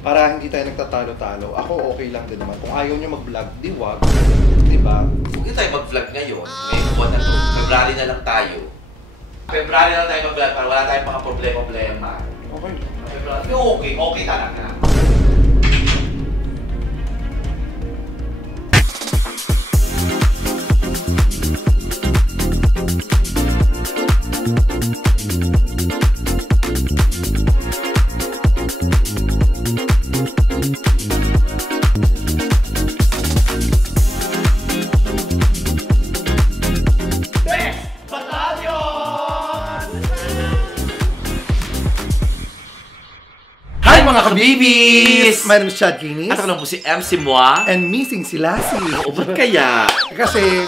Para hindi tayo nagtatalo-talo. Ako okay lang din naman. Kung ayaw nyo mag-vlog, di wag. Diba? Huwag tayo mag-vlog ngayon. Ngayong buwan na to. February na lang tayo. February na lang tayo mag-vlog para wala tayong mga problema. Okay. February. Okay. Okay talaga. Mga kabibis! My name is Chad Guinness. At ako lang po si MC Moa. And missing si Lassie. Oo, ba't kaya? Kasi,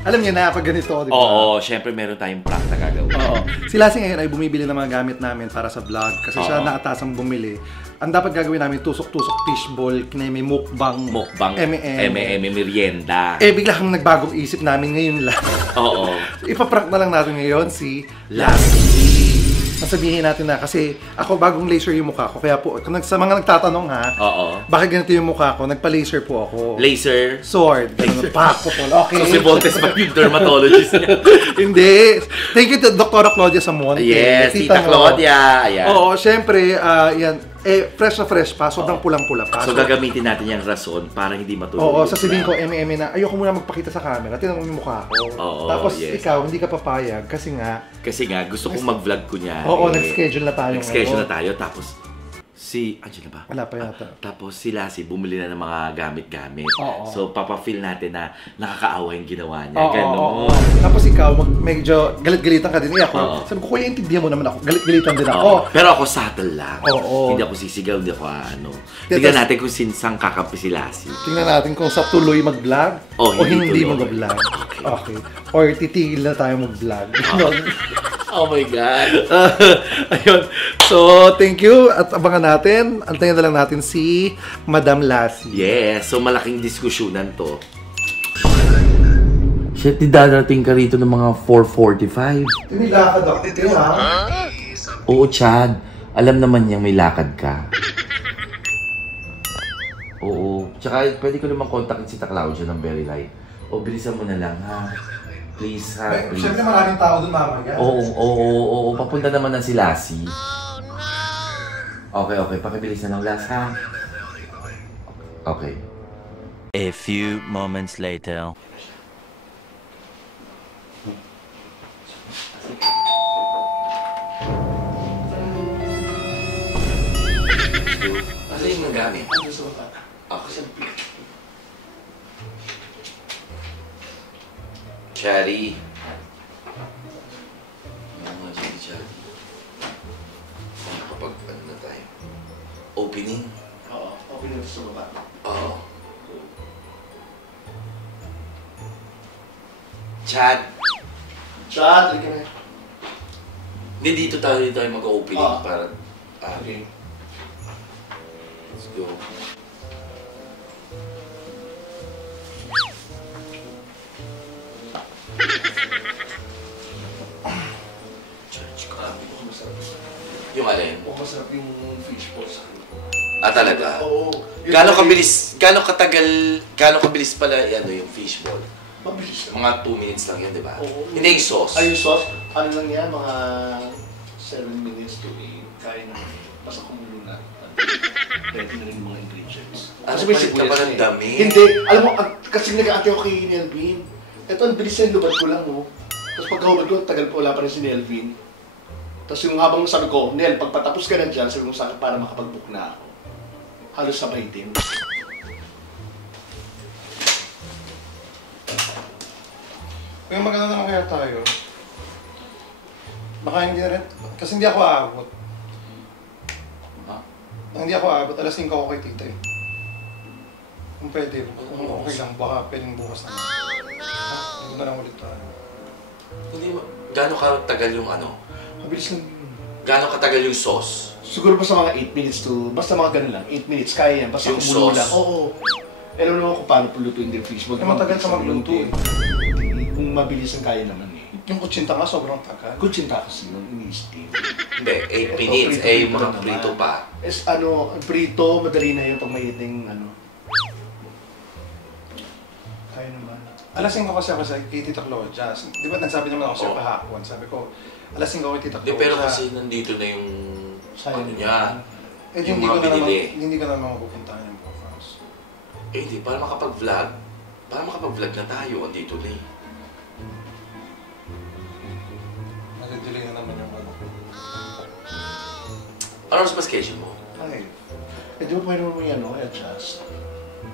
alam niyo na pag ganito, di ba? Oo, syempre meron tayong prank na gagawin. Oo. Si Lassie ngayon ay bumibili ng mga gamit namin para sa vlog. Kasi siya naatasang bumili. Ang dapat gagawin namin, tusok-tusok fishball, may mukbang, M&M, merienda. Eh, bigla kang nagbagong isip namin ngayon lang. Oo. Ipaprank na lang natin ngayon si Lassie. Sabihin natin na kasi ako bagong laser yung mukha ko. Kaya po, kung sa mga nagtatanong ha, bakit ganito yung mukha ko, nagpa-laser po ako. Laser? Sword. Ganun, pak po. Okay. So si Voltes pa yung dermatologist niya. Hindi. Thank you to Dr. Claudia Samonte. Yes, Tita Claudia. Ayan. Oo, syempre, yan. Eh, fresh na fresh pa, sobrang pulang-pula pa. So, gagamitin natin yung rason para hindi matulog. Oo, sasabihin ko, M&M na, ayoko muna magpakita sa camera, tinanong yung mukha ko. Oo, tapos yes. Ikaw, hindi ka papayag kasi nga, gusto kong mag-vlog ko niya. Oo, nag-schedule na tayo. Nag-schedule na tayo, tapos andiyan na ba? Wala pa yata. Tapos si Lassie bumili na ng mga gamit-gamit. Oo. So, papafeel natin na nakakaawa yung ginawa niya. Oo, Ganon. Tapos ikaw, medyo galit-galitan ka din. Ako, sabi ko, kuya, intindihan mo naman ako. Galit-galitan din ako. Pero ako subtle lang. Oo. Hindi ako sisigaw, hindi ako ano. Tingnan natin kung sinsang kakampi si Lassie. Tingnan natin kung sa tuloy mag-vlog o hindi mag-vlog. Okay. Or titigil na tayo mag-vlog. Oh my God. Ayun. So, thank you. At abangan natin. Antayin na lang natin si Madam Lassie. Yes. So, malaking diskusyonan to. Shit, di dadating ka rito ng mga 4:45. Tinilakad ako. Ito ha? Oo, Chad. Alam naman niyang may lakad ka. Oo. Tsaka, pwede ko naman kontakin si Claudia ng Very Light. O, bilisan mo na lang, ha? Please, ha? Please. Siyempre maraming tao doon mamaya. Oo. Papunta naman na si Lassie. Okay. Pakibilis na ng last, ha? Okay. A few moments later. Ano yung nagamit? Ako sa Cherry. Ano nga si Cherry? Kapag ano na tayo? Opening? Oo, opening sa baba. Oo. Chad. Chad, lagi na. Hindi, dito tayo mag-opening para... Okay. Let's go. Yung alin? Masarap yung fishball sa akin. Talaga? Oo. Gano'ng kabilis pala yung fishball? Mabilis lang. Mga 2 minutes lang yan, di ba? Oo. Hindi yung sauce. Ay, yung sauce, ano lang yan, mga 7 minutes to 8. Kaya na. Basta kumulo na. Pwede na rin yung mga ingredients. Ano ba yung pa ng dami? Hindi. Alam mo, kasi nag-aati ako kay Nelvin. Ito, ang bilis na yung lubad ko lang, no? Tapos pagkahubad ko, tagal pa wala pa rin si Nelvin. Tapos yung habang sabi ko, Nel, pagpatapos ka na dyan, sabi mo sa akin para makapag-book na ako. Halos sabay din. Kaya maganda naman kaya tayo. Baka hindi na rin, kasi hindi ako aabot. Hindi ako aabot, alas 5 ako kay tita eh. Kung pwede, kung okay lang, baka pwedeng bukas na. Hindi na lang ulit tayo. Hindi, gano'ng katagal yung ano? Mabilis lang. Gano'ng katagal yung sauce? Siguro basta mga 8 minutes to, basta mga ganun lang, 8 minutes, kaya yan, basta yung kumulo sauce? lang. Oo. Alam naman kung paano pulutuin din fish. Magtagal ka magluto eh. Kung mabilis ang kaya naman eh. Yung kutsinta nga, sobrang tagal. Kutsinta kasi yun, ini-steam. Hindi, 8 minutes. Prito, Eh, yung prito mga naman. prito pa. Is prito, madali na yun pag mahiting, Kaya naman. Alasing ko kasi ako sa kay Tita Claudia. Di ba nagsabi naman ako sa'yo kahapon? Sabi ko, alasing ko kay Tita Hindi, Claudia. pero kasi nandito na yung Sayang ano niya. Eh, yung hindi mga ko na naman, binili. hindi ko na naman mapupuntahan yung bukas. Eh, hindi. Para makapag-vlog. Para makapag-vlog na tayo. Andito na eh. Nag-delay na naman yung ano. Ano oras ba schedule mo? Ay. Eh, di ba pwede mo yung adjust?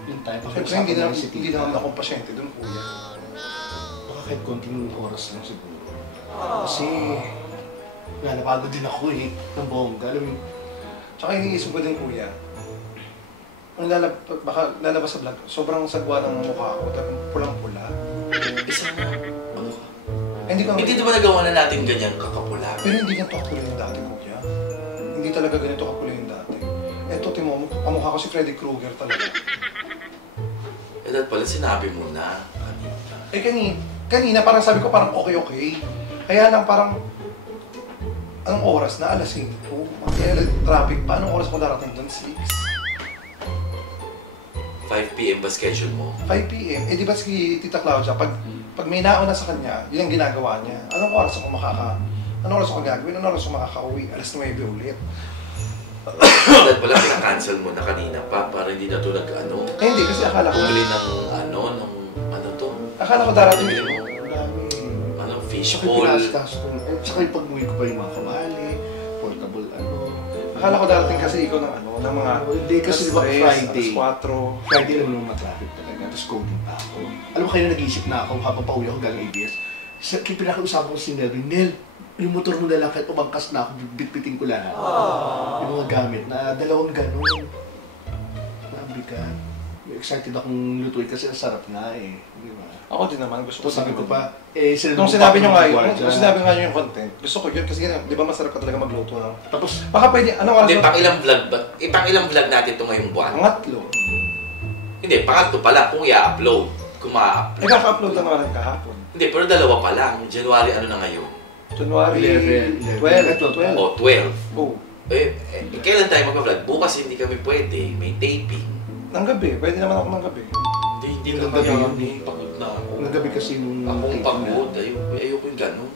Yung time, Siyempre, hindi na, hindi naman akong pasyente doon, kuya. Baka kahit konting oras lang siguro. Kasi, napagod din ako ng bongga. Alam mo yun, Tsaka iniisip ko din, kuya. Kung baka lalabas sa vlog, sobrang sagwa ng mukha ko, tapos pulang-pula. Isa na. Ano ka? Hindi ko Hindi ba nagawa na natin ganyan kakapula? Pero hindi ganito kapula yung dati, kuya. Hindi talaga ganito kapula yung dati. Eto, Timo, kamukha ko si Freddy Krueger talaga. Eh, dahil pala sinabi mo na kanina. Eh, kanina parang sabi ko parang okay. Kaya lang parang, anong oras na? Alas 5. Kaya traffic pa. Anong oras ko darating doon? 6? 5 p.m. ba schedule mo? 5 p.m. Eh, di ba si Tita Claudia, pag may nauna sa kanya, yun ang ginagawa niya. Anong oras ako gagawin? Anong oras ako makakauwi? Alas 9 ulit. Dahil pala pinakancel mo na kanina pa para hindi na ito nag-ano. Eh, hindi, kasi akala ko, Bumili ng ano to? akala ko darating Bumili mo? ang dami. Ano, Saka fishbowl. pinaskas ko. Saka yung pag-uwi ko pa yung mga kamali, portable Akala ko darating kasi ikaw ng mga Hindi kasi diba Friday. alas 4. Friday lang naman traffic talaga. Tapos coding pa ako. Alam mo kayo na nag-iisip na ako habang pauwi ako galing ABS. Pinakausapan ko si Nel, yung motor mo na lang kahit umangkas na ako, bitbitin ko lahat. Yung mga gamit na dalawang ganun. Nabigat. Excited akong lutuin kasi ang sarap nga eh. Di ba? Ako din naman, gusto ko. Tapos sabi ko pa, Nung sinabi nyo nga yun, yung content, gusto ko yun kasi di ba masarap ka talaga magluto ng... Tapos, Baka pwede, anong oras? Hindi, pang ilang vlog ba? Pang ilang vlog natin ito ngayong buwan? Pangatlo. Hindi, pangatlo pa lang kung i-upload. Kung ma-upload. Eh, kaka-upload lang naman kahapon. Hindi, pero dalawa pa lang. January ano na ngayon? January 11. 12. O, 12. Oh, Kailan tayo mag-vlog? Bukas hindi kami pwede. May taping. ng gabi. Pwede naman ako ng gabi. Hindi Yung ka gabi kaya yun kami. Pagod na ako. nagabi kasi nung... Akong pagod. Ayoko yung gano'n.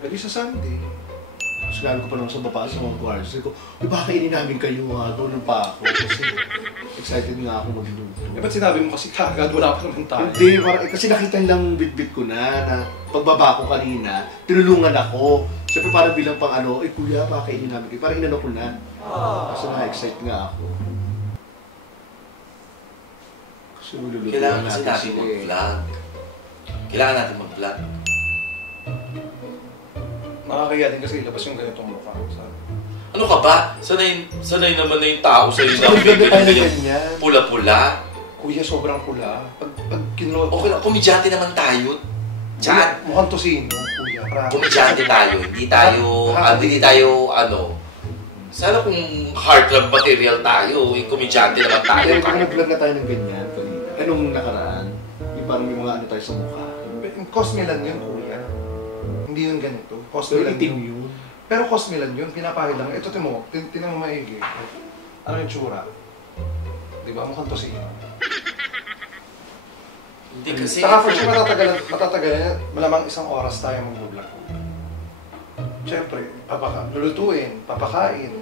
Pwede sa Sunday. Sinabi ko pa lang sa baba sa mga guards. Sabi ko, baka kainin namin kayo ha? Doon pa ako. Kasi excited nga ako magluto. Eh, ba't sinabi mo kasi kagad wala pa naman tayo? Hindi, kasi nakita lang bit-bit ko na pagbaba ko kanina, tinulungan ako. Siyempre parang bilang pang kuya, baka kainin namin kayo. Parang inano ko na. Kasi na-excite nga ako. Kasi ululutuan Kailangan kasi natin sila eh. mag-vlog. Kailangan natin mag-vlog. Nakakaya din kasi ilabas yung ganitong mukha. Ano ka ba? Sanay naman na yung tao sa'yo na Ang ganda tayo na yung ganyan. pula-pula. Kuya, sobrang pula. Pag kinuha Okay lang, komedyante naman tayo. Chat. Mukhang tosino, kuya. Komedyante tayo. Hindi tayo, sana kung heartthrob material tayo, yung komedyante naman tayo. Pero kung nag-vlog na tayo ng ganyan kanina, anong nakaraan? Yung parang may mga tayo sa mukha. Cosmelan yun, kuya. Hindi yun ganito. Pero Cosmelan itim yun. yun. Pero cosmelan yun, pinapahid lang. Ito, Timo, tinan mo maigi. Ano yung tsura? Di ba? Mukhang tosino. Hindi kasi... Saka for sure, matatagalan. Malamang isang oras tayo mag-vlog. Siyempre, lulutuin, papakain.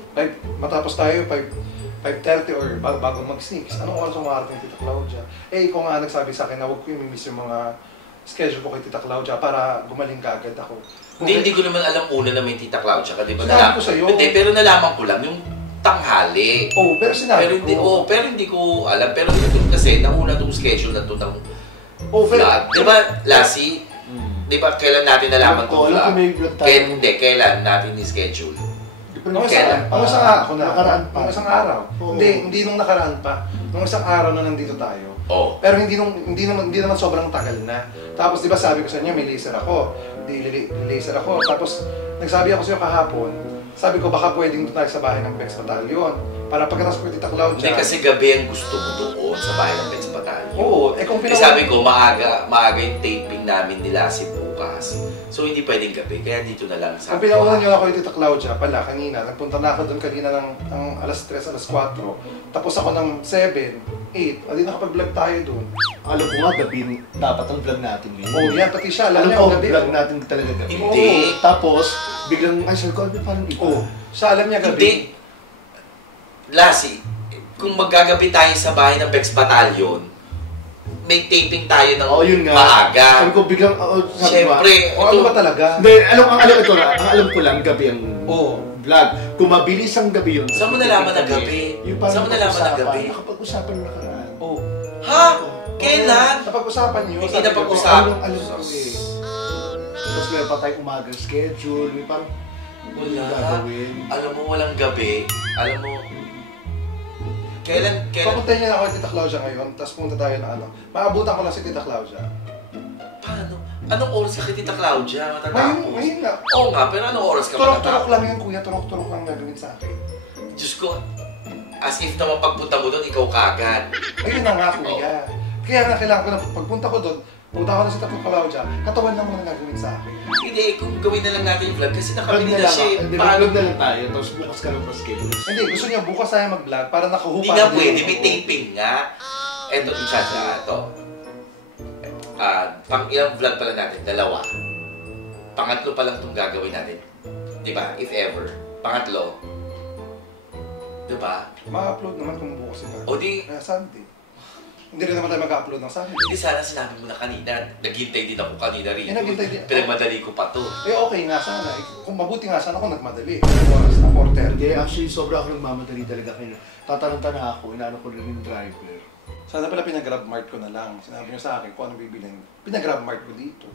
Matapos tayo, 5:30 or bago mag-6. Anong oras ang makarating Tita Claudia? Eh, ikaw nga nagsabi sa akin na huwag ko i-miss yung mga schedule ko kay Tita Claudia para gumaling ka agad ako. Hindi ko naman alam una na may Tita Claudia ka, di ba? Sinabi ko sa'yo. Hindi, pero nalaman ko lang yung tanghali. Oh, pero sinabi ko. Pero hindi ko alam. Pero ito kasi, nauna itong schedule na ito ng Oh, pero... vlog. Di ba, Lassie? Di ba, kailan natin nalaman itong Alam ko vlog? may vlog tayo. Hindi, kailan natin ni-schedule? Nung Kailan? nakaraan pa. Nung isang araw. Oo. Hindi nung nakaraan pa. Nung isang araw na nandito tayo. Oo. Pero hindi naman sobrang tagal na. Tapos 'di ba sabi ko sa inyo may laser ako. Laser ako. Tapos nagsabi ako sa iyo kahapon, sabi ko baka pwedeng doon tayo sa bahay ng Bex Battalion para pagkatapos ko Tita Claudia. Hindi kasi gabi ang gusto mo doon sa bahay ng Pets Battalion. Oo, kung sabi ko, maaga yung taping namin nila si bukas. So, hindi pwedeng gabi. Kaya dito na lang. Kung pinaulan niyo ako yung Tita Claudia pala kanina, nagpunta na ako doon kanina ng alas 3, alas 4. Tapos ako ng 7, 8. Adi nakapag-vlog tayo doon. Alam ko nga, gabi dapat ang vlog natin ngayon. Oh, yan, pati siya. Alam Alam niya ko, ang gabi. vlog natin talaga gabi. Hindi. Oo. Tapos, biglang, ay, sabi ko, ano parang iba? Oh, siya alam niya gabi. Hindi. Lassie, kung maggagabi tayo sa bahay ng Bex Battalion, may taping tayo ng Oo, yun nga. maaga. Sabi ko, biglang, Siyempre, O ano ba talaga? Hindi, ito lang, ang alam ko lang, gabi ang Oo. vlog. Kung mabilis ang gabi yun. Saan mo nalaman na gabi? Yung parang Saan mo nalaman na gabi? Nakapag-usapan na nakaraan. Oh. Ha? Kailan? Napag-usapan niyo. Hindi sabi ko, napag-usapan. Alam ko eh. Tapos meron pa tayong umagang schedule. May parang, Wala. gagawin. Alam mo, walang gabi. Alam mo, kailan? Papuntahin niya na ako kay Tita Claudia ngayon, tapos punta tayo na ano. Maabutan ko lang si Tita Claudia. Paano? Anong oras ka kay Tita Claudia? Matatapos? Ngayon nga. Oo nga, pero anong oras ka Turok-turok lang yun, kuya. Turok-turok lang gagawin sa akin. Diyos ko, as if naman pagpunta mo doon, ikaw kagad. Ayun na nga, kuya. Kaya nga kailangan ko na, pagpunta ko doon, punta ko na si Tita Claudia, katawan lang muna gagawin sa akin. Hindi, kung gawin na lang natin yung vlog kasi Vlog nakabili na na lang. siya. eh. Hindi, Paano? vlog na lang tayo. Tapos bukas ka lang pa schedule. Hindi, gusto niya bukas tayo mag-vlog para nakahupa. Hindi nga din pwede, ako. may taping nga. Eto, Chacha, ito. Pang ilang vlog pala natin? 2. Pangatlo pa lang itong gagawin natin. Di ba? If ever. Pangatlo. Di ba? Ma-upload naman kung bukas sila. O di, Kaya Sunday. Hindi rin naman tayo mag-upload ng Sunday. hindi sana sinabi mo na kanina. Naghintay din ako kanina rin. Naghintay din. Pinagmadali ko pa to. Eh okay nga sana. Kung mabuti nga sana ako nagmadali. Oras na 4:30. Hindi, actually, sobra ako nagmamadali talaga kayo. Tatanong-tana ako, inaano ko rin yung driver. Sana pala pinag-grab mart ko na lang. Sinabi niyo sa akin kung ano bibilhin. Pinag-grab mart ko dito.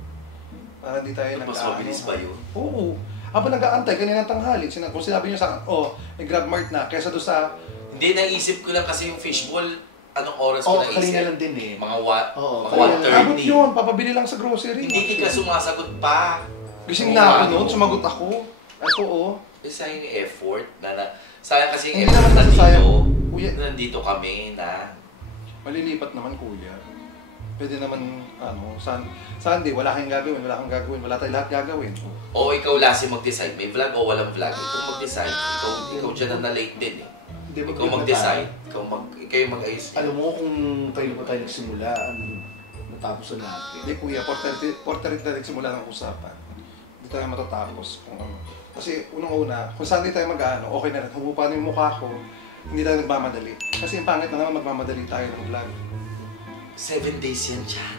Para hindi tayo Mas mabilis ba yun? Oo. Habang nag-aantay, kanina tanghali. Kung sinabi niyo sa akin, may grab mart na. Kesa doon sa... Hindi, naisip ko lang kasi yung fishball, anong oras ko Oo, naisip? kanina lang din eh. Mga Oo, mga Abot 1:30. yun. Papabili lang sa grocery. Hindi ka sumasagot pa. Gising na ako noon. Sumagot ako. Ito Eh, sayang yung effort sayang kasi yung Hindi effort naman nasasayang. nandito. Kuya. Nandito kami na Malilipat naman, kuya. Pwede naman, Sunday, wala kang gagawin, wala tayong lahat gagawin. o ikaw lasi mag-decide. May vlog o walang vlog. Ikaw mag-decide. Ikaw dyan na na-late din eh. Hindi, Ikaw mag-decide. Kayo mag-ayos. Alam mo kung kayo pa tayo nagsimula, natapos na natin. Hindi, kuya, 4:30 na nagsimula ng usapan. Hindi tayo matatapos kung ano. Kasi unang-una, kung Sunday tayo okay na rin. Humupa na yung mukha ko, hindi tayo nagmamadali. Kasi yung pangit na naman magmamadali tayo ng vlog. 7 days yan dyan.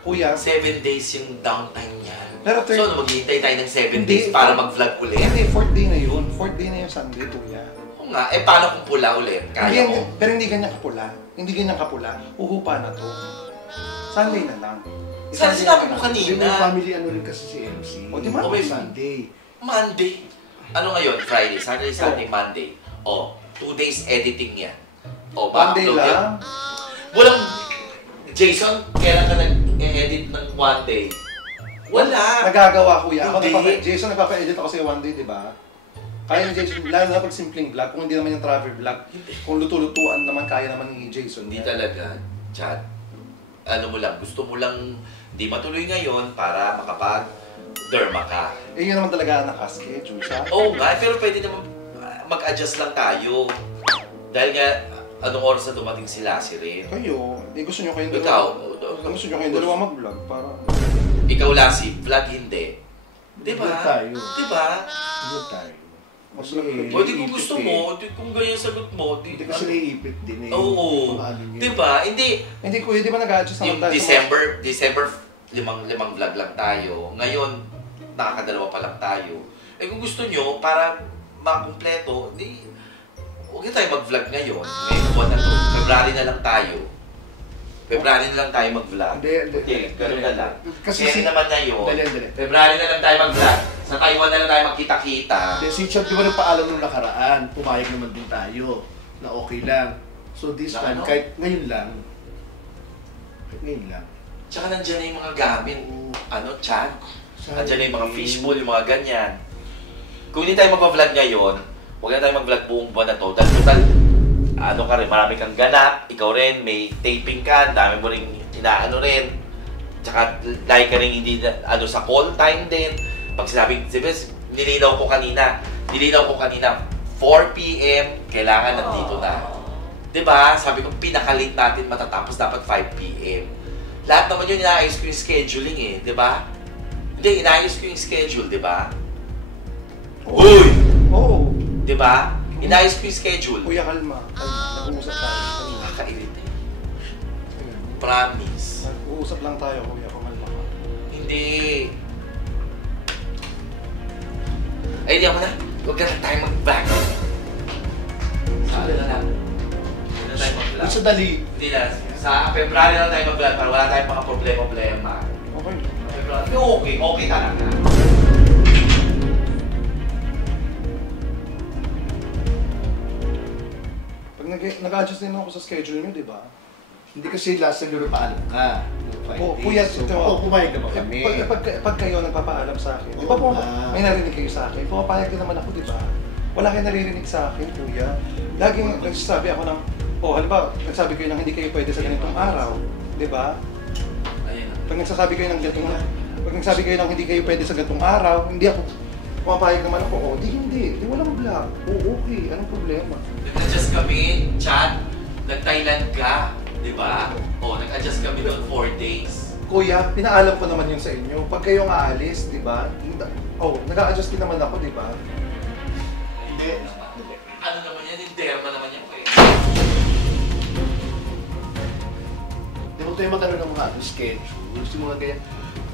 Kuya, 7 days yung downtime niyan. Pero So, maghihintay tayo ng 7 Hindi. days para mag-vlog ulit? hindi, 4th day na yun. 4th day na yung Sunday, kuya. Oo nga. Eh, paano kung pula ulit? Kaya mo? Pero hindi ganyan kapula. Hindi ganyan kapula. Uhupa na to. Sunday na lang. Sana Sunday sinabi na mo lang. Hindi kanina. mo family ano rin kasi si MC. O, di ba? O, may Sunday. Monday. Ano ngayon? Friday, Saturday, Sunday, Monday. O, 2 days editing yan. O, Monday ba-upload yan? lang. Walang... Jason, kailan ka nag-edit ng 1 day? Wala. Nagagawa, kuya. Ako Hindi. Jason, nagpapa-edit ako sa one day, di ba? Kaya ni Jason, lalo na pag simpleng vlog, kung hindi naman yung travel vlog, kung luto-lutuan naman, kaya naman ni Jason. Hindi talaga, Chad. Ano mo lang, gusto mo lang di matuloy ngayon para makapag-derma ka. Eh, yun naman talaga ang nakaschedule siya. Oo nga, pero pwede naman mag-adjust lang tayo. Dahil nga, anong oras na dumating si Lassie rin? Kayo, gusto nyo kayong Ikaw, dalawa. Gusto nyo kayong dalawa mag-vlog para... ikaw Lassie, vlog hindi. Di ba? Vlog tayo. Di ba? Hindi tayo. Kasi, O di kung gusto mo, kung ganyan sagot mo, Hindi kasi naiipit din eh. Oo. Mga ano yun. Di ba? Hindi. Hindi, kuya, di ba nag-adjust Yung naman tayo? December, limang vlog lang tayo. Ngayon, nakakadalawa pa lang tayo. Eh kung gusto nyo, para makumpleto, di, huwag na tayo mag-vlog ngayon. Ngayong buwan na to. February na lang tayo. February na lang tayo mag-vlog. Hindi. Okay, ganun na lang. Kasi Kasi naman na yun. Dali. February na lang tayo mag-vlog. Sa Taiwan na lang tayo magkita-kita. Si Chad, di ba nagpaalam nung nakaraan, pumayag naman din tayo na okay lang. So this Na time, ano? kahit ngayon lang, Tsaka nandiyan na yung mga gamit. Oo. Ano, Chan? Sayang. Nandiyan na yung mga fishbowl, yung mga ganyan. Kung hindi tayo mag-vlog ngayon, huwag na tayo mag-vlog buong buwan na to. Dahil total, ano ka rin, marami kang ganap, ikaw rin, may taping ka, dami mo rin inaano rin. Tsaka like ka rin hindi ano sa call time din. Pag sinabi, nilinaw ko kanina, 4 p.m. kailangan nandito na. Diba? Sabi ko, pinaka-late natin matatapos dapat 5 p.m. Lahat naman yun, inaayos ko yung scheduling eh, diba? Hindi, inaayos ko yung schedule, diba? Uy! Oo. Diba? Inayos ko yung schedule. Kuya, kalma. Nag-uusap tayo. Nakaka-irite. Promise. Nag-uusap lang tayo, kuya. Kumalma ka. Hindi. Ay, di ako na. Huwag ka lang tayo mag-back. Sa ano na lang. Hindi na tayo mag-vlog. Sa dali. Hindi na. Sa February na tayo mag-vlog para wala tayong mga problema. Okay. February. Okay. Okay talaga. Nag-adjust din ako sa schedule niyo, di ba? Hindi kasi last time na paalam ka. Oo, kuya, ito. Oo, pumayag naman kami. Pag kayo nagpapaalam sa akin, di ba po, may narinig kayo sa akin, pumapayag din naman ako, di ba? Wala kayong naririnig sa akin, kuya. Laging nagsasabi ako ng, halimbawa, nagsabi kayo ng hindi kayo pwede sa ganitong araw, di ba? Pag nagsasabi kayo ng hindi kayo pwede sa ganitong araw, hindi ako, pumapayag naman ako, hindi, walang vlog. Okay, anong problema? Nag-adjust kami, chat, nag-Thailand ka, di ba? Nag-adjust kami doon 4 days. Kuya, pinaalam ko naman yun sa inyo. Pag kayong aalis, di ba? Nag-a-adjust din naman ako, di ba? Hindi. Ano naman yan? Yung derma naman yan, eh. Hindi mo tayo magano ng mga schedule. Gusto mo nga ganyan.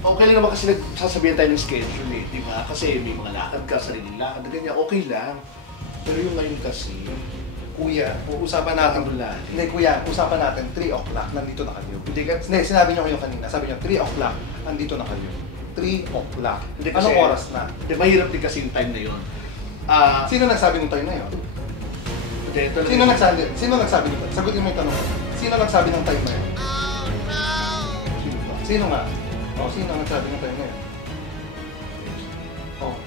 Okay lang naman kasi nagsasabihan tayo ng schedule eh, di ba? Kasi may mga lakad ka, sariling lakad, ganyan, okay lang. Pero yung ngayon kasi, Kuya, uusapan natin. Hindi, kuya, usapan natin 3 o'clock, nandito na kayo. Hindi, sinabi niyo kayo kanina, sabi niyo 3 o'clock, nandito na kayo. 3 o'clock. Hindi kasi, Anong oras na? Hindi, mahirap din kasi yung time na yun. Sino nagsabi ng time na yun? Hindi, ito lang. Sino nagsabi nito? Sagutin mo yung tanong. Sino nagsabi ng time na yun? Sino nga? Sino nagsabi ng time na yun?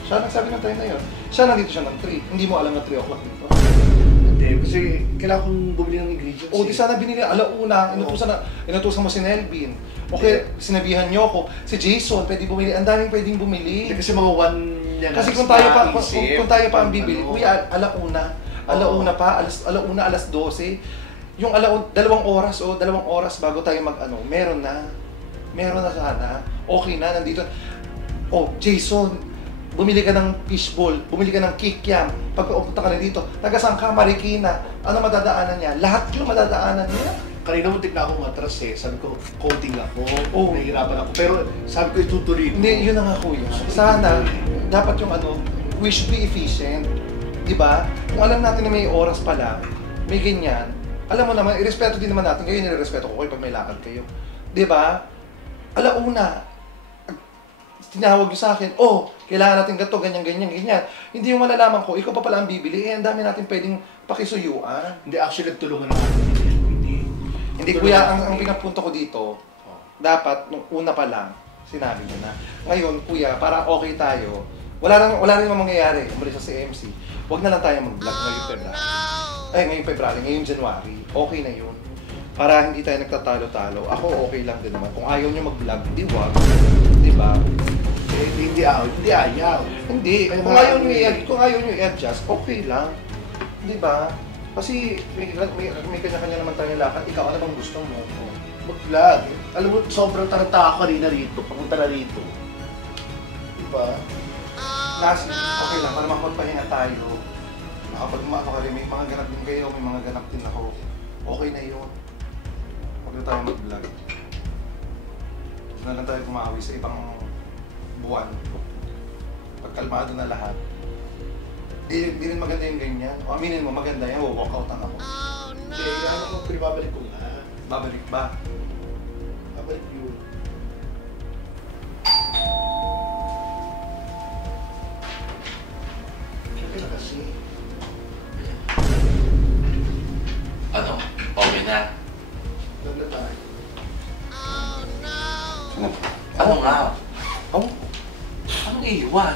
Siya nagsabi ng time na yun. Siya nandito siya ng 3. Hindi mo alam na 3 o'clock dito. Hindi, kasi kailangan kong bumili ng ingredients. Di sana binili alauna. Inutusan mo si Nelvin. Okay, sinabihan niyo ako. Si Jason, pwede bumili. Ang daming pwedeng bumili. Hindi, kasi mga 1 yan. Kasi kung tayo pa ang bibili, kuya, alauna. Alauna pa, alas 12. Yung 2 oras bago tayo meron na. Meron na sana. Okay na, nandito. Jason, bumili ka ng fishball, bumili ka ng kikiam. Pag pupunta ka na dito, taga-saan ka, Marikina. Ano madadaanan niya? Lahat yung madadaanan niya. Kanina muntik na akong atras eh. Sabi ko, coding ako. Nahihirapan ako. Pero sabi ko, itutuloy ko. Hindi, yun na nga kuya. Sana, dapat yung we should be efficient. Diba? Kung alam natin na may oras pala, may ganyan, alam mo naman, irespeto din naman natin. Ngayon, nirespeto ko kayo pag may lakad kayo. Diba? Alauna, tinawag nyo sa akin, kailangan natin ganito, ganyan. Hindi yung malalaman ko, ikaw pa pala ang bibili, ang dami natin pwedeng pakisuyuan. Hindi, actually, nagtulungan natin. Hindi, kuya, ang pinapunto ko dito, dapat, nung una pa lang, sinabi nyo na. Ngayon, kuya, para okay tayo, wala rin mangyayari, umalis sa CMC. Huwag na lang tayo mag-vlog ngayong February. Ngayong February, ngayong January. Okay na yun. Para hindi tayo nagtatalo-talo. Ako okay lang din naman. Kung ayaw nyo mag-vlog, di wag. Diba? Hindi ayaw. Hindi. Kung ayaw nyo i-adjust, okay lang. Diba? Kasi may kanya-kanya naman tayo lakad. Ikaw, ano bang gusto mo? Mag-vlog. Alam mo, sobrang taranta ako kanina rito. Papunta na rito. Diba? Okay lang, para makapagpahinga tayo. May mga ganap din kayo, may mga ganap din ako. Okay na yun. Huwag na tayo mag-vlog. Huwag na lang tayo kumahawi sa ibang buwan. Pagkalmado na lahat. Di rin maganda yung ganyan. Aminin mo, maganda yan. Walk out ako. Hindi, babalik ko nga. Babalik ba? Babalik yun. Siyempre na kasi. Okay na. Huwag na tayo. Ano nga? Anong iiwan?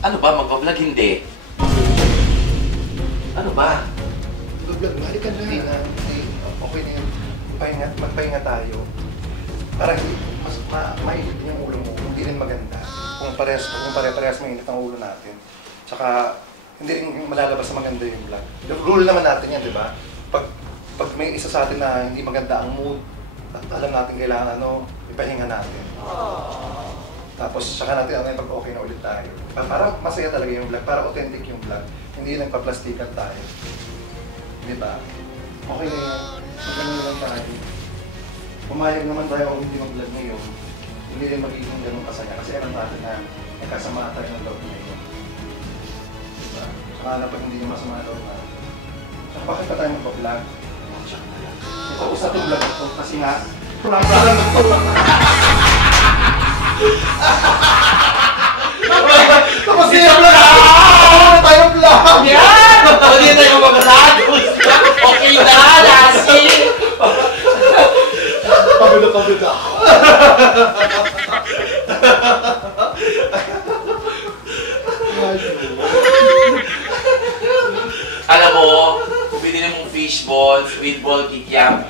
Ano ba? Mag-vlog? Hindi. Ano ba? mag-vlog, balik ka Hindi na. okay na yun. Magpahinga tayo. Para hindi, mas mainit yung ulo mo, hindi rin maganda. Kung pare-parehas mainit ang ulo natin. Tsaka, hindi rin malalabas na maganda yung vlog. Rule naman natin yan, di ba? Pag may isa sa atin na hindi maganda ang mood, at alam natin kailangan ipahinga natin. Tapos, saka natin pag okay na ulit tayo. Para masaya talaga yung vlog, para authentic yung vlog. Hindi nagpa-plastikan tayo. Di ba? Okay na yan. Maganda lang tayo. Pumayag naman tayo kung hindi mag-vlog ngayon. Hindi rin magiging ganun kasaya. Kasi alam natin na nagkasama tayo ng loob ngayon. Diba? Saka na pag hindi nyo masama loob natin. Saka bakit pa tayo mag-vlog? Ito, isa itong vlog ito. Kasi nga, prank-prank ito. Tapos siya vlog! Ano tayo vlog? Yan! Hindi tayo mag-vlog! Okay na! Lasi! Pagod ako. Alam mo, kung binili mong fishballs with ball kikiam,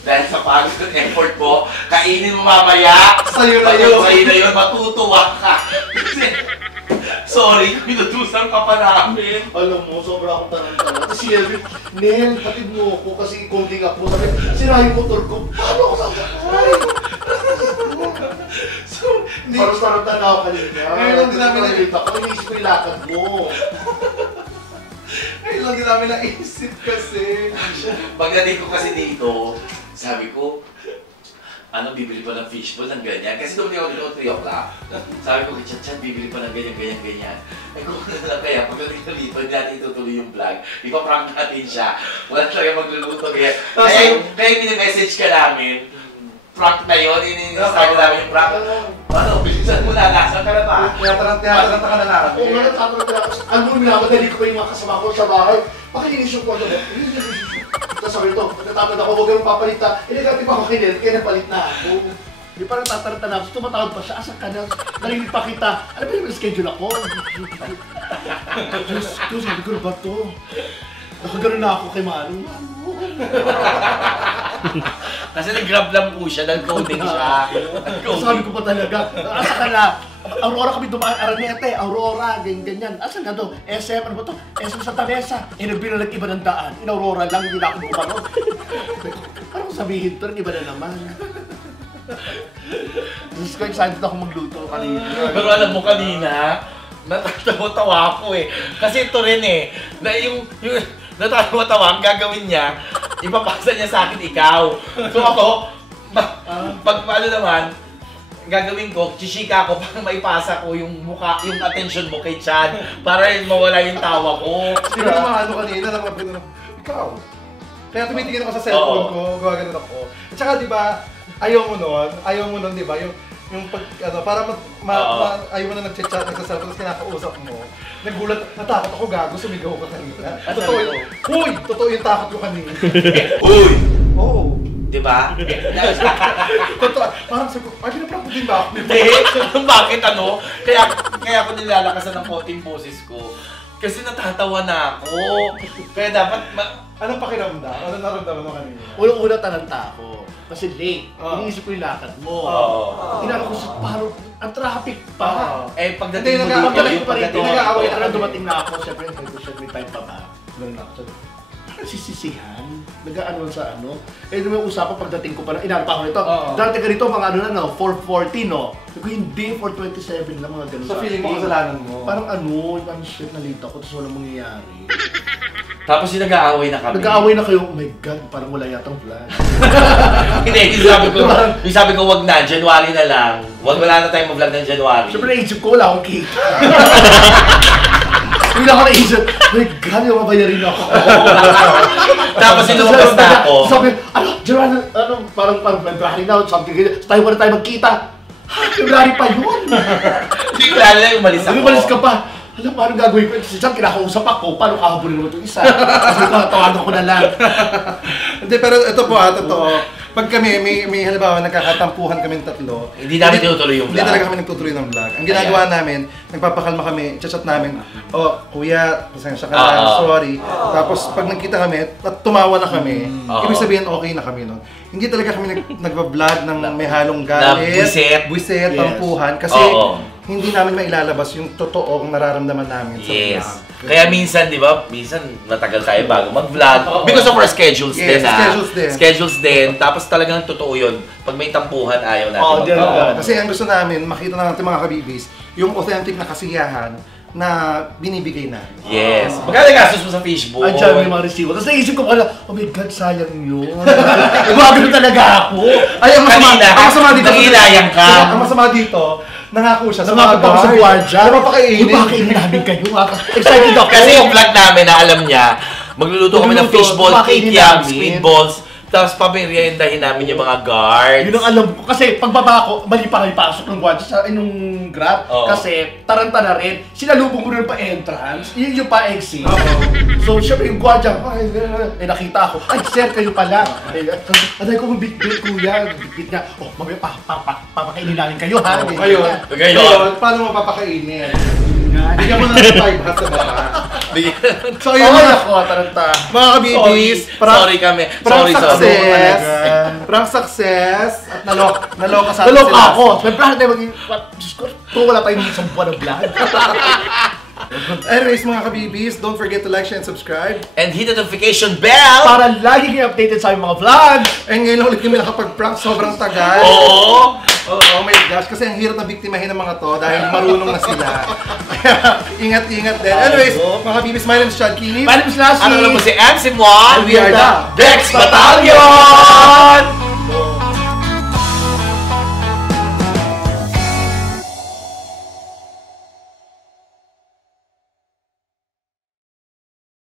dahil sa pagod ng effort mo, kainin mo mamaya. Sa'yo na yun. Sa'yo na yun, matutuwa ka. Sorry, pinutusan ka pa namin. Alam mo, sobra akong tanong-tanong. Tapos si Elvin, Nel, hatid mo ako kasi konting ako. Sabi, sira yung motor ko. Paano ako sasakay? Parang sarap na ako kanina. Ngayon lang din namin nakita ko. Inisip ko yung lakad mo. Ngayon lang din namin naisip kasi. Pagdating ko kasi dito, sabi ko, bibili pa ng fishball ng ganyan. Kasi dumating ako dito 3 o'clock. Sabi ko, Chat, bibili pa ng ganyan. Ay, kung ano lang kaya, pagdating ko dito, hindi natin itutuloy yung vlog. Ipaprank natin siya. Wala talaga magluluto. Kaya mini-message ka namin. Prank na yun, ini-start namin yung prank. Ano, bilisan mo na, nasan ka na ba? Tiyatra ka na namin. Oo nga, natataranta ako. Ano mo minamadali ko pa yung mga kasama ko sa bahay. Bakit inisip ko ano? Tapos sabi ito, natatamad ako, huwag ganun papalita. Hindi natin pa makinil, kaya napalit na ako. Di parang tataranta na ako, tumatawag pa siya, asan ka na? Narinig pa kita. Ano ba yung schedule ako? Diyos ko, sabi ko, ba ito? Nakagano'n na ako kay Manu. Kasi nag-grab lang po siya, nag-coding siya. Sabi ko pa talaga, asa ka na? Aurora kami dumaan, Aranete, Aurora, ganyan. Asan na to? SM, ano ba to? SM Santa Mesa. Nagbilang iba ng daan. In Aurora lang, hindi na ako bumano. Parang sabihin to, iba na naman. Diyos ko, excited ako magluto kanina. Pero alam mo kanina, natatawa ako eh. Kasi ito rin eh, na yung natatawa ang gagawin niya, ipapasa niya sa akin ikaw. So ako, pag ano naman, gagawin ko, chishika ko para maipasa ko yung mukha, yung attention mo kay Chad para mawala yung tawa ko. Hindi ko naman kanina, ikaw. Kaya tumitingin ako sa cellphone ko, gumagano'n ako. At saka diba, ayaw mo nun, diba, yung pag, para ayaw mo na nag-chat sa cellphone, tapos kinakausap mo. Nagulat, natakot ako gago, sumigaw ka kanina. Totoo yung takot ko kanina. Uy! Oo. Diba? Totoo, parang sabi ko, ay, pinaprank ko din ba ako? Hindi! Bakit ano? Kaya ako nilalakasan ng konting boses ko. Kasi natatawa na ako. Kaya dapat Anong pakiramdam? Anong naramdaman mo kanina? Unang-una talanta ako. Kasi late. Iniisip ko yung lakad mo. Inano ko sa parang, ang traffic pa. Pagdating mo Hindi, Pagdating ko pa rito, nag-aaway parang kami. dumating na ako, siyempre, may time pa ba? Ganun ako. Sabi, parang sisisihan. Nag-ano sa ano. Eh, may usapan pagdating ko pa na, inano pa ako nito. Dati ka rito, mga ano na, no? 440, no? Sabi ko, hindi, 427 lang, mga ganun. So feeling mo kasalanan mo? Parang ano, parang shit, nalito ako, tapos walang mangyayari. Tapos yung nag-aaway na kami. Nag-aaway na kayo, oh my God, parang wala yatang vlog. Hindi, yung sabi ko wag na, January na lang. Wala na tayong mag-vlog ng January. Siyempre naisip ko, wala akong kita. Hindi ako naisip, my God, yung mabayarin ako. Tapos lumabas na ako. Sabi, January, parang February na, something ganyan. Tayo pa na tayo magkita. Ha, February pa yun. Hindi ko lala na umalis ako. Umalis ka pa. alam, paano gagawin ko? Si Chang, kinakausap ako, paano kahabulin naman itong isa? Kasi tawagan ko na lang. Hindi, pero ito po totoo. Pag kami, may halimbawa, nagkakatampuhan kami tatlo. Hindi namin tinutuloy yung Hindi vlog. talaga kami nagtutuloy ng vlog. Ang ginagawa namin, nagpapakalma kami, chat namin, oh, kuya, pasensya ka na, sorry. Tapos pag nagkita kami, at tumawa na kami, ibig sabihin okay na kami nun. Hindi talaga kami nagpa-vlog ng may halong galit, buwiset, tampuhan, kasi hindi namin mailalabas yung totoong nararamdaman namin sa vlog. Kaya minsan, di ba, minsan matagal tayo bago mag-vlog. Because of our schedules din, Schedules din. Tapos talagang totoo yun. Pag may tampuhan, ayaw natin mag-vlog. Kasi ang gusto namin, makita na natin mga kabibis, yung authentic na kasiyahan na binibigay natin. Yes. Magkano gastos mo sa fishbowl? Andiyan yung mga resibo. Tapos naisip ko pala, oh my God, sayang yun. Gumagano talaga ako. Ay, ang masama dito. Nanginayang ka. Ang masama dito, nangako siya sa mga Nangako sa guardia. Napapakainin. Napapakainin namin kayo. Excited ako. Kasi yung vlog namin na alam niya, magluluto kami ng fishball, kikiam, squid balls, tapos pameriendahin namin yung mga guards. Yun ang alam ko. Kasi pagbaba ko, mali pa kayo pasok ng guardia sa inong Grab. Kasi taranta na rin. Sinalubong ko rin pa entrance. Yun yung pa exit. So syempre yung guardia, nakita ako. Ay sir, kayo pala. Aday ko bit-bit kuya. Bit-bit niya. Oh, mamaya papakainin namin kayo ha. Ngayon, paano mapapakainin? Bigyan mo na ng 5 hats sa baba. So yun ako, taranta. Mga kabibis, Sorry kami. Prank success. Sorry. Prank success. At naloka sa Nalok ako. Siyempre, tayo maging... Diyos ko, wala tayong isang buwan ng vlog. Anyways, mga kabibis, don't forget to like, share, and subscribe. And hit the notification bell! Para lagi kayo updated sa aming mga vlog. And ngayon lang ulit kami nakapag-prank, sobrang tagal. Oo! Oh my gosh, kasi ang hirap na biktimahin ng mga to dahil marunong na sila. Kaya ingat-ingat din. Anyways, mga kabibis, my name is Chad Kinip. My name is Lassie. Ano mo si MC Mon? And we are the Dex Batalyon!